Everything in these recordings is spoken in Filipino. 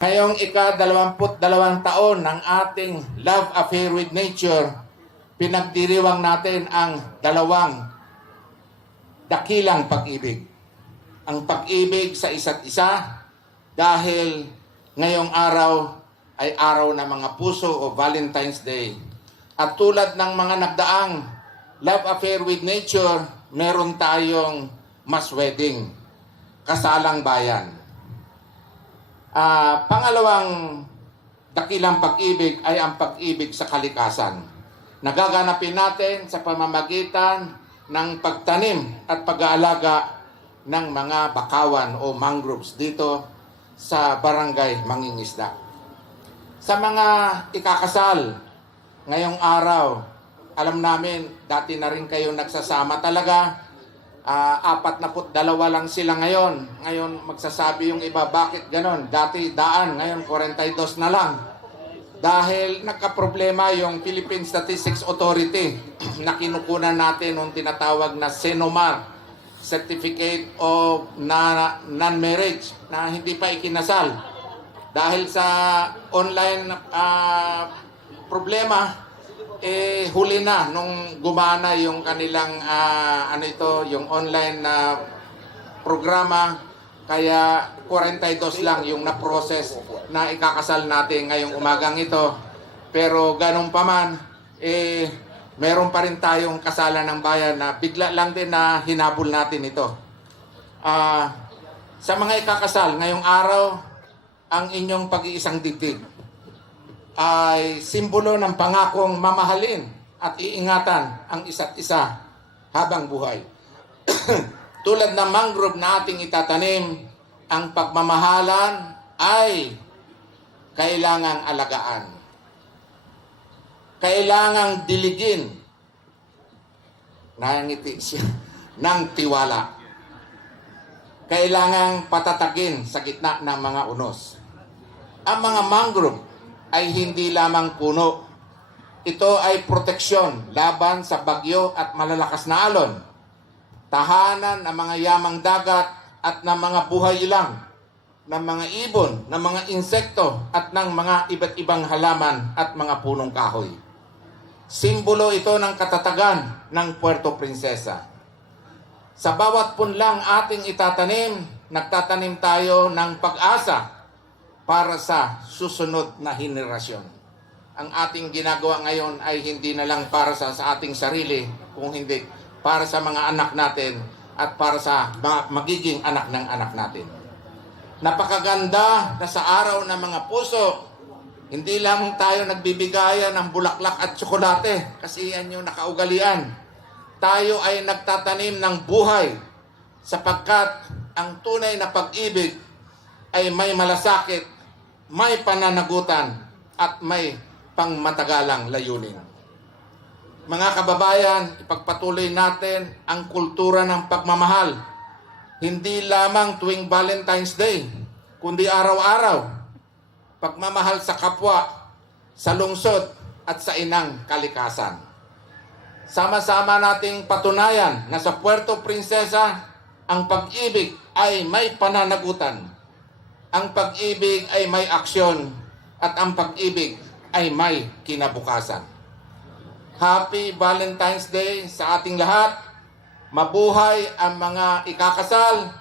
Ngayong ika-22 taon ng ating love affair with nature, pinagdiriwang natin ang dalawang dakilang pag-ibig. Ang pag-ibig sa isa't isa dahil ngayong araw ay araw ng mga puso o Valentine's Day. At tulad ng mga nagdaang love affair with nature, meron tayong mass wedding, kasalang bayan. Pangalawang dakilang pag-ibig ay ang pag-ibig sa kalikasan. Nagaganapin natin sa pamamagitan ng pagtanim at pag-aalaga ng mga bakawan o mangroves dito sa barangay Mangingisda. Sa mga ikakasal ngayong araw, alam namin dati na rin kayo nagsasama talaga. 42 lang sila ngayon. Ngayon magsasabi yung iba, bakit ganon? Dati daan, ngayon 42 na lang. Dahil nagkaproblema yung Philippine Statistics Authority na kinukunan natin nung tinatawag na CENOMAR, Certificate of Non-Marriage, na hindi pa ikinasal. Dahil sa online problema, huli na nung gumana yung kanilang yung online na programa, kaya 42 lang yung na-process na ikakasal natin ngayong umagang ito. Pero ganun pa man, meron pa rin tayong kasalan ng bayan na bigla lang din na hinabol natin ito. Sa mga ikakasal ngayong araw, ang inyong pag-iisang dibdib ay simbolo ng pangakong mamahalin at iingatan ang isa't isa habang buhay. Tulad ng mangrove na ating itatanim, ang pagmamahalan ay kailangang alagaan. Kailangang diligin, nangiti siya, ng tiwala. Kailangang patatagin sa gitna ng mga unos. Ang mga mangrove ay hindi lamang puno. Ito ay proteksyon laban sa bagyo at malalakas na alon. Tahanan ng mga yamang dagat at ng mga buhay ilang, ng mga ibon, ng mga insekto at ng mga iba't ibang halaman at mga punong kahoy. Simbolo ito ng katatagan ng Puerto Princesa. Sa bawat punlang ating itatanim, nagtatanim tayo ng pag-asa para sa susunod na henerasyon. Ang ating ginagawa ngayon ay hindi na lang para sa ating sarili, kung hindi para sa mga anak natin at para sa magiging anak ng anak natin. Napakaganda na sa araw ng mga puso, hindi lang tayo nagbibigayan ng bulaklak at tsokolate kasi yan yung nakaugalian. Tayo ay nagtatanim ng buhay sapagkat ang tunay na pag-ibig ay may malasakit, may pananagutan at may pangmatagalang layunin. Mga kababayan, ipagpatuloy natin ang kultura ng pagmamahal. Hindi lamang tuwing Valentine's Day, kundi araw-araw. Pagmamahal sa kapwa, sa lungsod at sa inang kalikasan. Sama-sama nating patunayan na sa Puerto Princesa, ang pag-ibig ay may pananagutan. Ang pag-ibig ay may aksyon at ang pag-ibig ay may kinabukasan. Happy Valentine's Day sa ating lahat. Mabuhay ang mga ikakasal,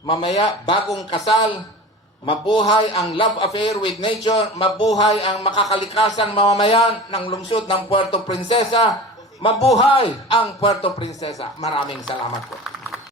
mamaya bagong kasal. Mabuhay ang love affair with nature. Mabuhay ang makakalikasang mamamayan ng lungsod ng Puerto Princesa. Mabuhay ang Puerto Princesa. Maraming salamat po.